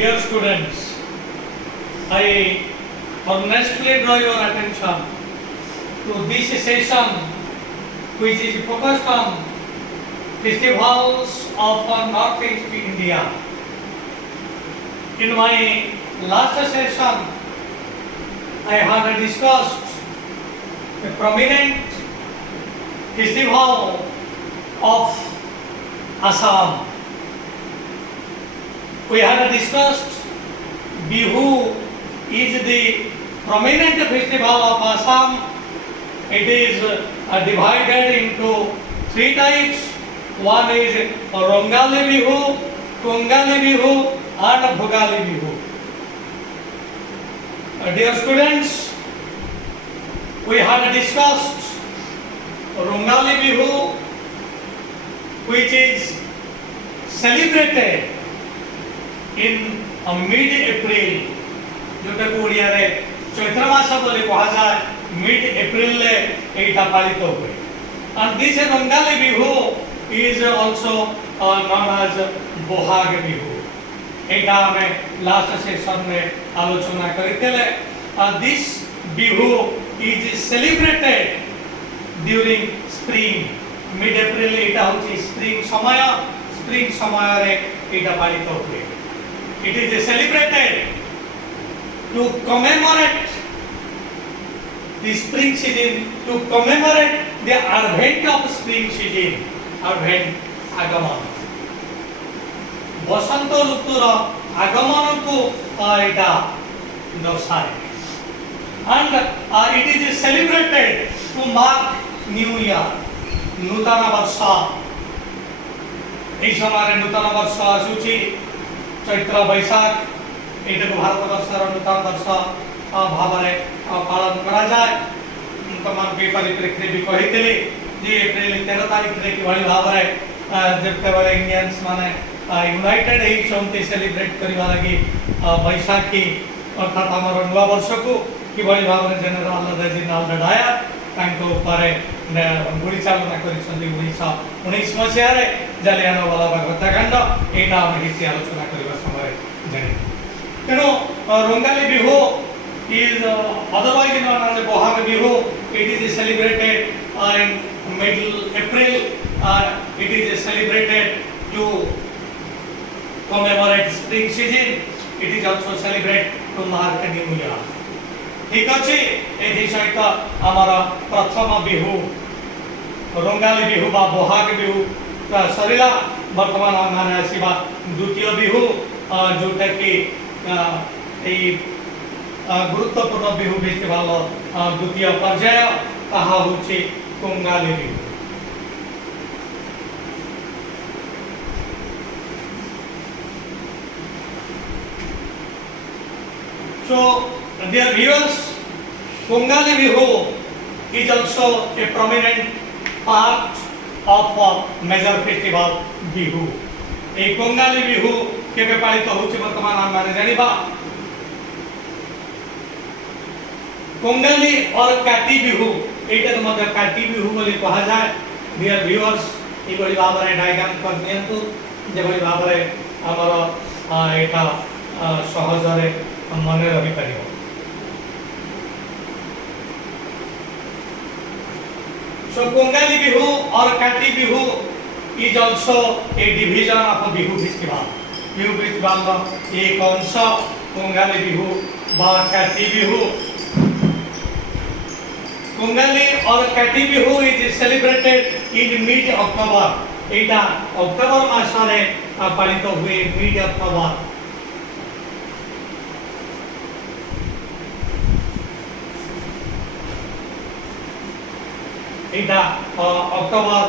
Dear students, I earnestly draw your attention to this session which is focused on festivals of Northeast India. In my last session, I had discussed a prominent festival of Assam. We had discussed Bihu is the prominent festival of Assam. It is divided into three types. One is Rongali Bihu, Kongali Bihu and Bhogali Bihu. Dear students, we had discussed Rongali Bihu, which is celebrated in mid-April, जोटा को ओडिया रे चैत्र मास बोले कहा जाए mid-April ले एटा पालित हुए. And this Rongali Bihu is also known as Bohag Bihu. एटा हमें last session में आलोचना करते ले. This Bihu is celebrated during spring. Mid-April एटा होची spring समय रे एटा पालित हुए. It is celebrated to commemorate the spring season, to commemorate the advent of spring season, advent आगमन. बसंत ऋतुर आगमन को एटा दर्शाए. And it is celebrated to mark New Year, नूतन वर्ष. এই সময় নূতন বর্ষ আসুচি চৈত্র বৈশাখ এটাকে ভারতবর্ষের নূতন বর্ষ ভাবে পালন করা যায়. তোমাকে পরিপ্রেক্ষিতে भी কহিଥିଲି যে এপ্রিল 13 তারিখରେ কিভাবে ভাবে যেତେବେଳେ ইন্ডিয়ান্স মানে ୟୁନାଇଟେଡ୍ ହେଇଛନ୍ତି ସେଲିବ୍ରେଟ୍ କରିବା ଲାଗି ବୈଶାଖୀ ଅର୍ଥାତ୍ ଆମର ନୂଆ ବର୍ଷକୁ କିଭଳି ଭାବରେ ଜେନେରାଲ ରେଜିନାଲ୍ଡ ଡାୟାର ତାଙ୍କ ଉପରେ ଗୁଳି ଚାଳନା କରିଛନ୍ତି 1919 ମସିହାରେ ଜାଲିଆନାୱାଲାବାଗ ହତ୍ୟାକାଣ୍ଡ. ଏଇଟା ଆମେ କିଛି ଆଲୋଚନା କରିବା ସମୟରେ ଜାଣିବା. ତେଣୁ Rongali Bihu is otherwise known as Bohag Bihu. It is celebrated in middle April. It is celebrated to commemorate spring season. It is also celebrated to mark New Year. ঠিক আছে, এই সহিত আমার প্রথম বিহু Rongali Bihu বা Bohag Bihu সরিলা. বর্তমান মানে আসিবা দ্বিতীয় বিহু, যোটা কি এই গুরুত্বপূর্ণ বিহু ফেস্টিভাল দ্বিতীয় পর্যায়, তাহা হচ্ছে Kongali Bihu. So, dear viewers, Kongali Bihu is also a prominent part of major festival Bihu. এই Kongali Bihu কেবে পালিত হচ্ছে বর্তমান আমরা জানিবা. Kongali और Kati Bihu, এইটা তোমাদের Kati Bihu বলি কহা যায়. Dear viewers, এইভাবে ভাবে ডায়াগ্রাম করে নিয়ন্তু যেভাবে ভাবে আমার এটা সহজরে মনে রহি পারিব. So Kongali Bihu or Kati Bihu is also a division of a Bihu festival. Bihu festival का एक अंश Kongali Bihu বা Kati Bihu. Kongali or Kati Bihu is celebrated in mid-October. এটা অক্টোবর মাসে পালিত हुए mid-October. এটা অক্টোবর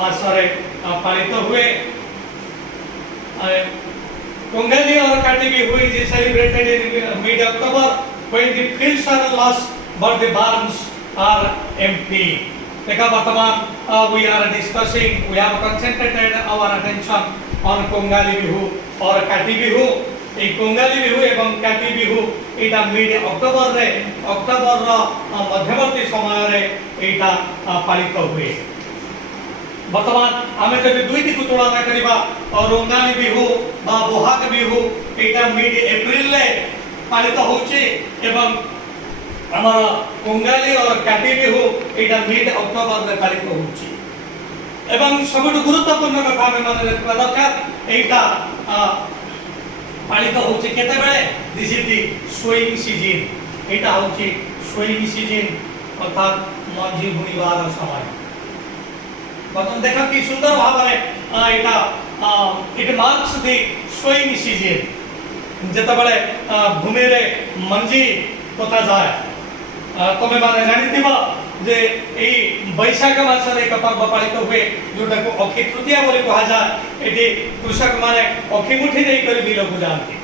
মাসে পালিত हुए. Kongali or Kati Bihu is celebrated in mid-October when the fields are lost but the barns are empty. Teka bataman we are discussing, we have concentrated our attention on Kongali Bihu or Kati Bihu. এই Kongali Bihu এবং Kati Bihu এটা mid-October রে October মধ্যবর্তী সময়ে এইটা পালিত हुए. बर्तमान आमे जब दुईटी को तुलना करिबा और रोंगाली बिहू बा बोहाग बिहू एटा मिड एप्रिल ले पालित होचे एवं हमर कोंगाली और काटी बिहू एटा मिड अक्टोबर ले पालित होचे एवं सबुठ गुरुत्वपूर्ण कथा में मन रखवा दरकार एटा पालित होचे केते बेले this is the sowing season एटा होचे सोइंग सीजन अर्थात मंजी बुणीबार समय बर्तमान देखा कि सुंदर भाव में एटा it marks the sowing season जत बेले भूमि रे मंजी पोता जाए तमे माने जानिथिबा जे एई बैशाख मास रे एक पर्व पालित हुए जोटा को अक्षय तृतीया बोली कहा जाए एटी कृषक माने अक्षय मुठी देई कर बिल को जानती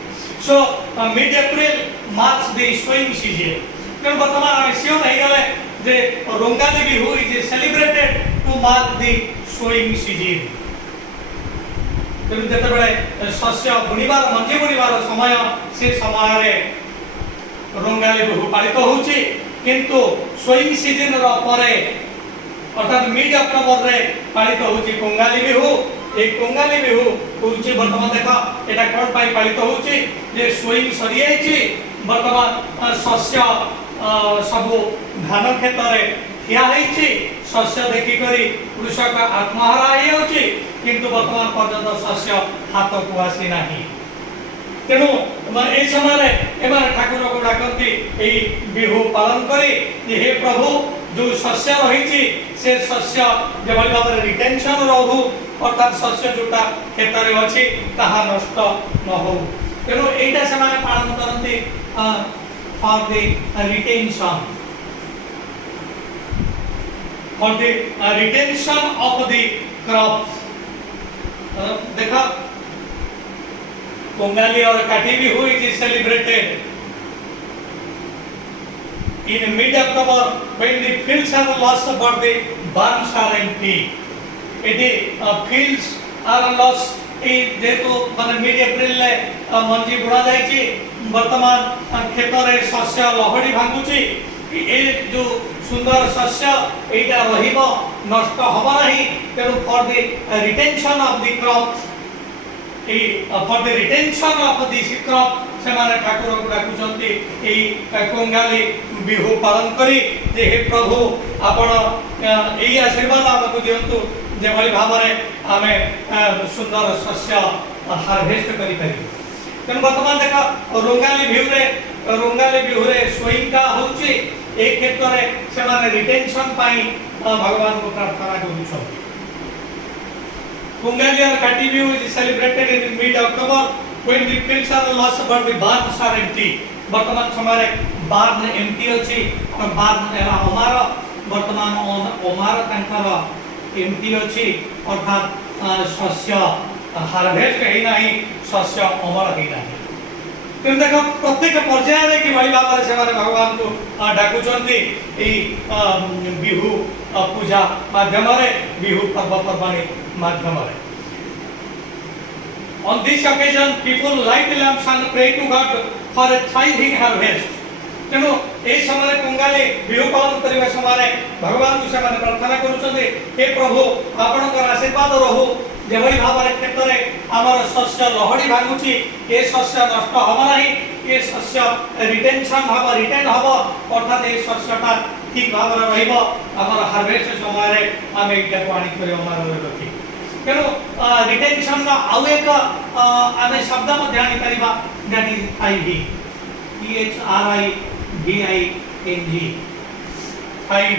so mid April marks the sowing season तेणु वर्तमान आम सियोर हो गले जे Rongali Bihu is celebrated to mark the sowing season तेणु जते बेले शस्य बुणीबार मंजी बुणीबार समय से समय रे रोंगाली बिहू पालित होउची किंतु सोइंग सीजन रो परे अर्थात मिड अक्टोबर रे पालित होउची कोंगाली बिहू ए कोंगाली बिहू होउची वर्तमान देखा एटा कोन पाई पालित होउची जे सोइंग सरी आइची वर्तमान शस्य सबु धान खेत रे ठिया होइची शस्य देखि करी कृषक आत्महरा हे होउची किंतु वर्तमान पर्यंत शस्य हाथ को आसी नाही तेणु ए समय एमाने ठाकुर को डाकती एई बिहू पालन करी जे हे प्रभु जो शस्य रही से शस्य जेभली भाव रिटेंशन रहू अर्थात शस्य जोटा खेत रे अछि ताहा नष्ट न हो तेणु एटा से माने पालन करती for the retention of the crop देखा कोंगाली और काटी Bihu is celebrated in mid October when the fields are lost but the barns are empty eighty fields are lost ए जेतो माने मिड अप्रैल ले मंजी बुणा जायछि वर्तमान खेत रे शस्य लहड़ी भांगुछि ए जो सुंदर शस्य एटा रहिबो नष्ट हबो नाही तेनु for the retention of the crop for the retention of this crop से माने ठाकुर को डाकुचंती एई कोंगाली बिहू पालन करी जे हे प्रभु आपण एई आशीर्वाद हमकु दियंतु जेभली भाव रे आमे सुंदर शस्य हार्वेस्ट करि पारि तेन वर्तमान देखा रोंगाली बिहू रे सोइंगा होउची ए क्षेत्र रे से माने रिटेंशन पाई भगवान को प्रार्थना करूछन कोंगाली और काटी Bihu is celebrated in mid October when the fields are lost but the barns are empty वर्तमान समय बार्न एम्प्टी अछि और बार्न एला हमारा वर्तमान हमारा तंकर एम्प्टी अछि अर्थात शस्य हार्वेस्ट हेई नाही शस्य अमर हेई नाही तेन देखो प्रत्येक पर्याय रे कि बड़ी भाव से माने भगवान को डाकुचंती ए बिहू पूजा माध्यम रे बिहू पर्व पर्वाणी माध्यम रे On this occasion, people light lamps and pray to God for a thriving harvest. तेणु ए समय कोंगाली बिहू पालन करबा समय भगवान को से प्रार्थना करूछन्ते हे प्रभु आपनकर आशीर्वाद रहू जेभली भाव रे क्षेत्र रे हमर शस्य लहड़ी भांगुची ए शस्य नष्ट हबो नाही ए शस्य रिटेंशन हबो रिटेन हबो अर्थात ए शस्यटा ठीक भाव रे रहइबो हमर हार्वेस्ट समय रे आमे एटा पानी करे हमर रखी तेणु रिटेंशन का आउ एक आमे शब्द में ध्यान करिबा दैट इज आईवी THRIVING फाइव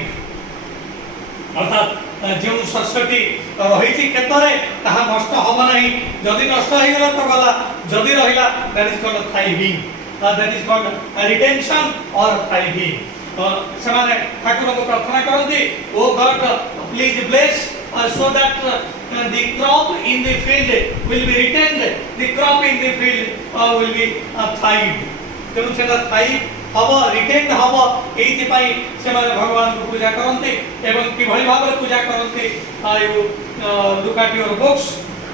अर्थात जो शस्यटी रही क्षेत्र में ताहा नष्ट हबो नाही जदि नष्ट हो गला तो गला जदि रहिला that is called thriving that is called retention और थ्राइविंग से माने ठाकुर को प्रार्थना करंती oh God please bless so that the crop in the field will be retained the crop in the field will be thrived तेणु सेटा thrive हबो रिटेन हबो एथि पई से माने भगवान को पूजा करंती एवं कि भली भाव रे पूजा करंती you look at your books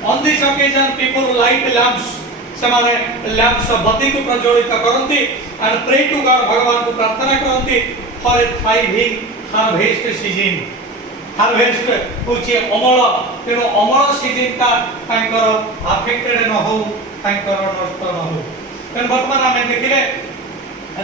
on this occasion people light lamps से माने लैंप्स बत्ती को प्रज्वलित करंती एंड प्रे टू गॉड भगवान को प्रार्थना करंती for a thriving harvest season harvest होची अमल तेणु अमल सीजन का अफेक्टेड न हो नष्ट न हो तेणु बर्तमान आम देखिले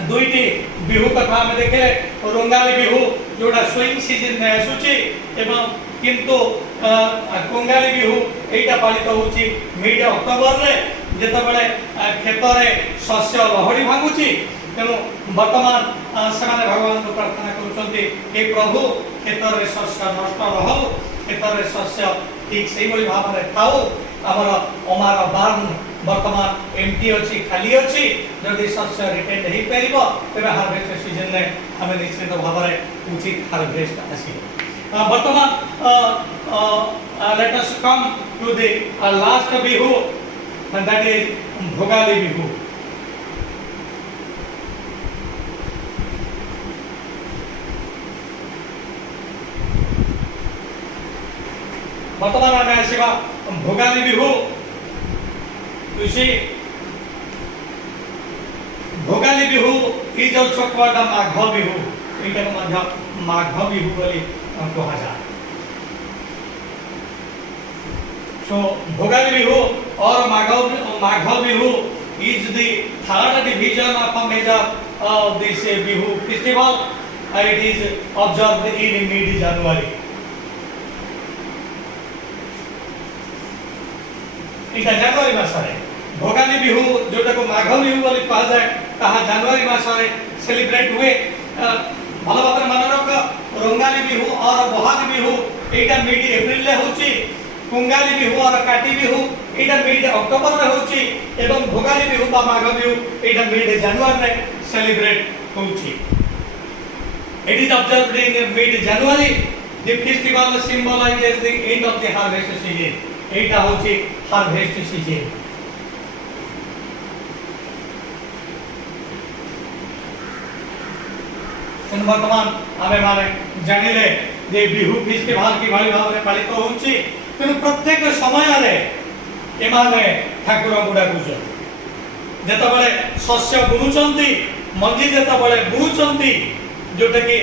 दुईटी बिहू कथा आम देखिले रंगाली बिहू जोड़ा स्विंग सीजन में आसूची एवं किंतु कंगाली बिहू एटा पालित होची मिड अक्टोबर रे जेतबेले खेत रे शस्य लहड़ी भांगुची तेणु वर्तमान से भगवान को प्रार्थना करुचंती हे प्रभु खेत रे शस्य नष्ट न हो खेत रे शस्य ठीक से भाव में थाओ आमर अमार बार्न वर्तमान एमटी अच्छी खाली अच्छी जदि शस्य रिटेन हो पारिबो तेबे हार्वेस्ट सीजन में आम निश्चित भाव में उचित हार्वेस्ट आसीबो वर्तमान let us come to the last Bihu and that is Bhogali Bihu वर्तमान आम आसवा Bhogali Bihu Bhogali Bihu is also called Magh Bihu एटा माघ बिहू बोली कहा जाए So Bhogali Bihu or Magha Bihu is the third division of a major this Bihu festival. It is observed in mid-January. इटा जनवरी मासरे भोगाली बिहू जोटा को माघ बिहू बोली कहा जाए ताहा जनवरी मासरे सेलिब्रेट हुए भल भाव मन रख रंगाली बिहू और बहाग बिहू एटा मिड एप्रिल ले होची कंगाली बिहू और काटी बिहू एटा मिड अक्टोबर रे होची एवं भोगाली बिहू बा माघ बिहू एटा मिड जनवरी रे सेलिब्रेट होची it is observed in mid January the festival symbolizes the end of the harvest season एटा होची हार्वेस्ट सीजन वर्तमान आमे माने जानिले जे बिहू फेस्टिवल की भाई भाव रे पालित होउची तेणु प्रत्येक समय एमाने ठाकुर गुड़ा पूज जितेबाला शस्य बुणुंट मंजी जितेबाला बुणुंट जोटा कि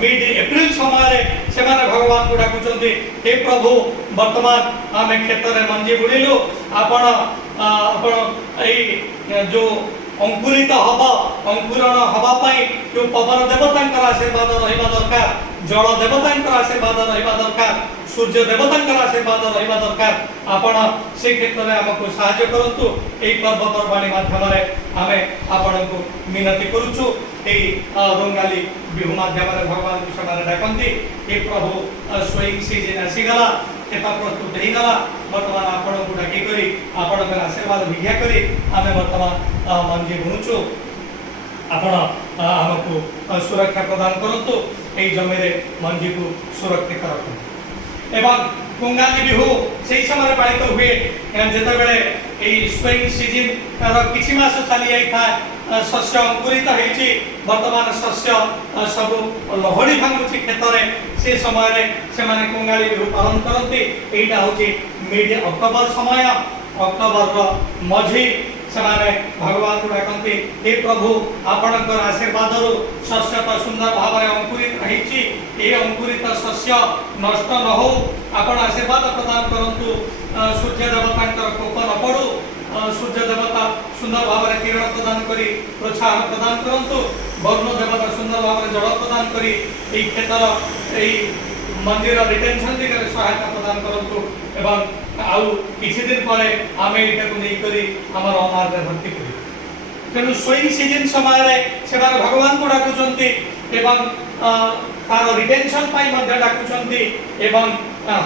मिड एप्रिल समय से भगवान को डाकुंट हे प्रभु वर्तमान आम क्षेत्र में मंजी बुणिलु जो अंकुरित हब अंकुरण हवाई जो पवन देवता आशीर्वाद रहा दरकार जल देवता आशीर्वाद रहा दरकार सूर्य देवता आशीर्वाद रहा दरकार आपण से क्षेत्र में आमको साहाय्य करंतु एई पर्वपर्वाणी माध्यम आमे आपण को मिनती करूछु एई रंगाली बिहू माध्यम भगवान को समारे डाकंती हे प्रभु स्विंग सीजन आसीगला खेत प्रस्तुत हो गला वर्तमान आपण को डाकी करी आपण आशीर्वाद भिक्षा करी आमे वर्तमान मंजी बुणुछु आपण आमको सुरक्षा प्रदान करंतु एई जमी रे मंजी को सुरक्षित रखु एवं कंगाली बिहू से समय पालित हुए जिते बड़े स्प्रिंग सीजन किसी मास चली जाता शस्य अंकुरित होती वर्तमान शस्य सब लहड़ी भांगुची क्षेत्र में से समय से कंगाली बिहू पालन करती यहाँ हूँ मिड अक्टोबर समय अक्टोबर मझी से भगवान को डाकती हे प्रभु आपणकर आशीर्वाद शस्य तो सुंदर भाव में अंकुरित होती ये अंकुरित शस्य नष्ट न हो आपण आशीर्वाद प्रदान करंतु सूर्य देवता कोप न पड़ू सूर्य देवता सुंदर भाव में किरण प्रदान करी प्रोत्साहन प्रदान करंतु वरुण देवता सुंदर भाव में जल प्रदान करी ए क्षेत्र ए मंदिर रिटेंशन दिगरे सहायता प्रदान करंतु एवं आउ किछि दिन परे आमे एटा को नै करी हमर अमार रे भक्ति करी तेणु स्विंग सीजन समय से भगवान को डाकुचंती एवं तार रिटेंशन पाई मध्य डाकुचंती एवं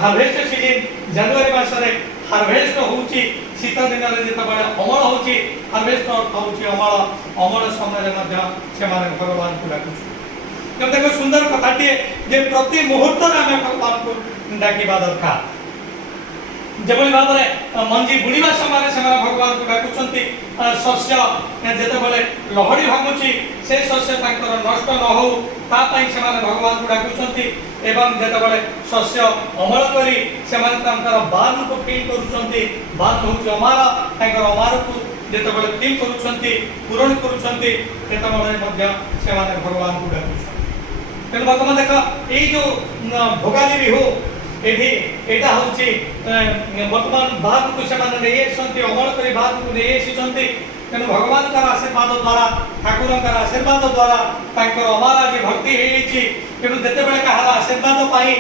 हार्वेस्ट सीजन जनवरी मासरे हार्वेस्ट होउची शीत दिन रे जेतबे अमल होउची हार्वेस्ट होउची अमल समय रे मध्य से भगवान को डाकुचु तो देखो सुंदर कथाटी जे प्रति मुहूर्त आमे भगवान को डाकिबा दरकार जबली भाव में मंजी बुणवा समय से भगवान को डाकुचंती शस्य जेतेबेले लहड़ी भांगुची से शस्य तांकर नष्ट न हो तापाई से भगवान को डाकुचंती एवं जेतेबेले शस्य अमल करी से तांकर बान को फील करूचंती बान होची अमार तांकर अमार को जेतेबेले फील करूचंती पूरण करूचंती सेतेबेले मध्य से भगवान को डाकुचंती तेणु बर्तमान देख यो भोगाली बिहू एठी एटा होची वर्तमान बाहर को से माने नहीं एसंती अमल करी बाहर को नहीं एसिचंती तेणु भगवान का आशीर्वाद द्वारा ठाकुर का आशीर्वाद द्वारा तांकर अमार आज भक्ति हे छी तेणु जते बेले कहार आशीर्वाद पाई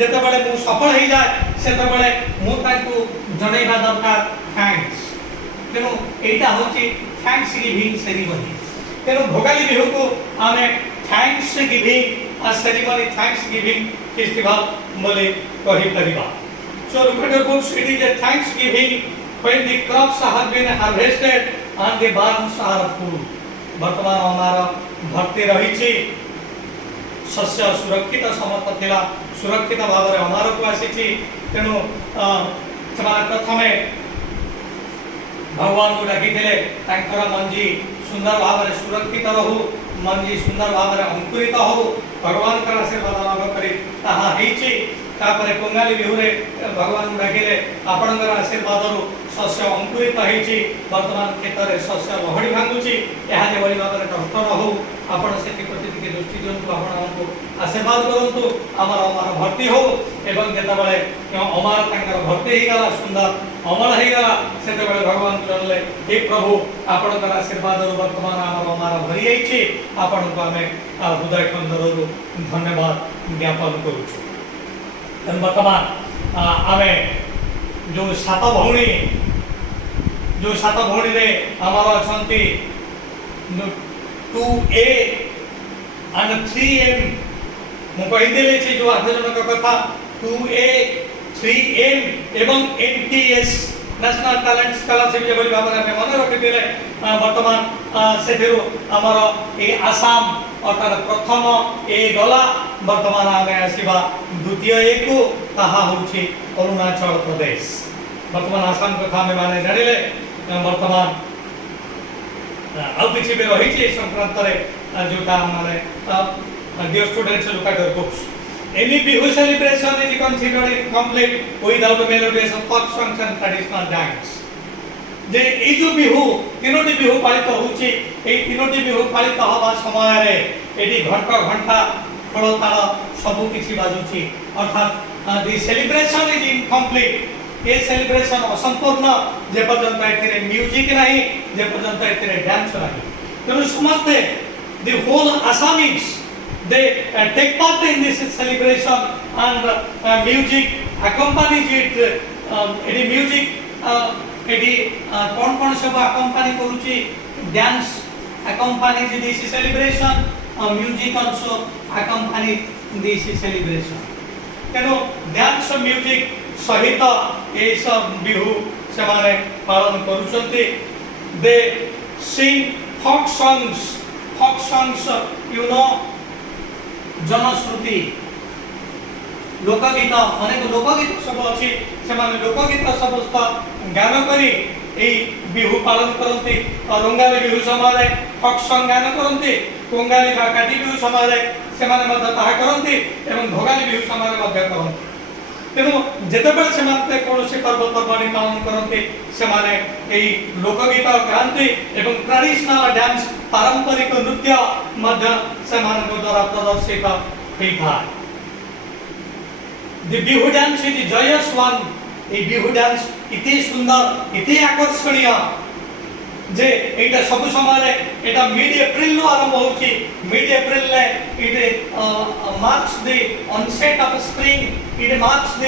जते बेले मु सफल हे जाए सेते बेले मु तांको जणैबा दरकार थैंक्स तेणु एटा होची थैंक्स गिविंग सेरेमनी तेणु भोगाली बिहू को आमे थैंक्स गिविंग आ सेरेमनी थैंक्स गिविंग फेस्टिवल बोले कहि परिबा सो look at books it is a thanksgiving when the crops have been harvested and the barns are full वर्तमान हमारा भक्ति रही छी शस्य सुरक्षित समर्थ थिला सुरक्षित भाव रे हमारो को आसी छी तेनु समान प्रथमे भगवान को डाकी थिले तांकर मंजी सुंदर भाव रे सुरक्षित रहू मंजी सुंदर भाव रे अंकुरित हो भगवान का आशीर्वाद लाभ करी ताहा हेची तापरे कोंगाली बिहुरे भगवान डाकिले आपणकर आशीर्वाद रु शस्य अंकुरित हेची वर्तमान क्षेत्र शस्य लहड़ी भांगुची एहा जे बड़ी भाव रे कष्ट रहू आपण सेति प्रति के दृष्टि दियंतु आपण हमको आशीर्वाद करंतु हमार भक्ति हो एवं जेता बेले अमार तांकर भक्ति ही गला सुंदर अमल ही गला सेते बेले भगवान चलले हे प्रभु आपणकर आशीर्वाद रु वर्तमान हमार भरी हेची आपण को हमें हृदय खंडर रु धन्यवाद ज्ञापन करूछु तन वर्तमान आमे जो सात भौणी रे हमार अछंती 2A and 3M मु कहि देले छी जो 8 जन का कथा 2A 3M एवं NTS नेशनल टैलेंट स्कॉलरशिप जे बली भाबरे में मन रखि देले वर्तमान सेथिरो हमर ए आसाम अर्थात प्रथम ए गला वर्तमान आमे आसीबा द्वितीय ए को ताहा होछि अरुणाचल प्रदेश वर्तमान आसाम कथा में माने जानिले वर्तमान आउ किछि बे रही छै संक्रांत रे जोटा माने dear students look at your books any Bihu celebration is considered incomplete without melodious folk songs and traditional dance जे ए जो बिहू तीनोटी बिहू पालित होछि ए तीनोटी बिहू पालित हवा समय रे एडी घंटा खड़ ताल सब किछि बाजुछि अर्थात द सेलिब्रेशन इज इनकम्प्लीट ए सेलिब्रेशन असंपूर्ण जे पर्यंत एथिरे म्यूजिक नाही जे पर्यंत एथिरे डांस नाही तेनु समस्ते the whole Assamese they take part in this celebration and music accompanies it edi music edi kon सब accompany करूची dance accompanies this celebration music also accompanies this celebration तेनु dance music सहित ए सब बिहू से माने पालन करूचंती they sing folk songs you know जनश्रुति लोकगीत अनेक लोकगीत सब अछि से माने लोकगीत समस्त गान करी एई बिहू पालन करंती और रंगाली बिहू समाले folk song गान करंती कोंगाली बा काटी बिहू समाले से माने मध्य ताहा करंती एवं भोगाली बिहू समाले मध्य करंती तेनु जेतेबेले से मानते कोनोसी पर्व पर्वाणी पालन करंती से माने एई लोकगीत गानती एवं ट्रेडिशनल डांस पारंपरिक नृत्य मध्य से माने को द्वारा प्रदर्शित होइथा the Bihu dance is joyous one ए बिहू डांस इति सुंदर इति आकर्षणीय जे एटा सब समय एटा मिड अप्रैल नो आरंभ होची मिड अप्रैल ले it marks the onset of spring it marks the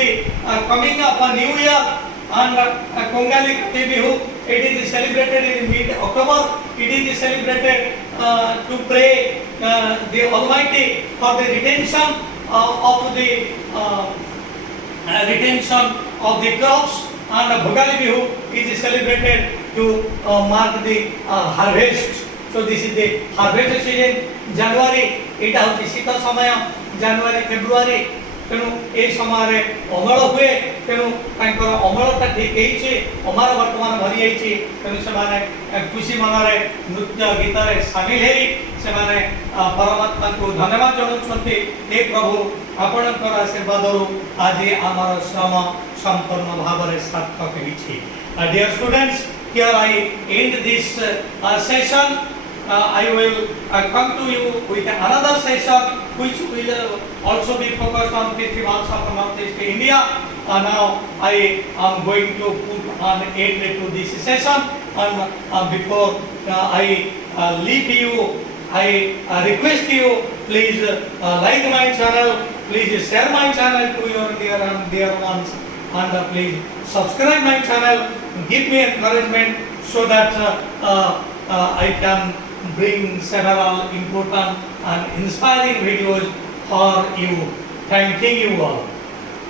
coming of a new year and Kongali Bihu it is celebrated in mid October it is celebrated to pray the Almighty for the retention of the crops and Bhogali Bihu is celebrated to mark the harvest so this is the harvest season January eta hochi shita samaya January February तेणु ए समय अमल हुए तेणु अमलटा ठीक अमार वर्तमान भरी जाइए तेणु से खुशी मन नृत्य गीत सामिल हो परमात्मा को धन्यवाद जनाउछन्ति हे प्रभु आपणकर आशीर्वाद आज आमर श्रम संपूर्ण भाव में सार्थक होइछि dear students here I end this session I will come to you with another session which will also be focused on festivals of Northeast India. Now I am going to put an end to this session, and before I leave you, I request you, please like my channel, please share my channel to your dear ones, and please subscribe my channel, give me encouragement so that I can bring several important and inspiring videos for you. Thanking you all.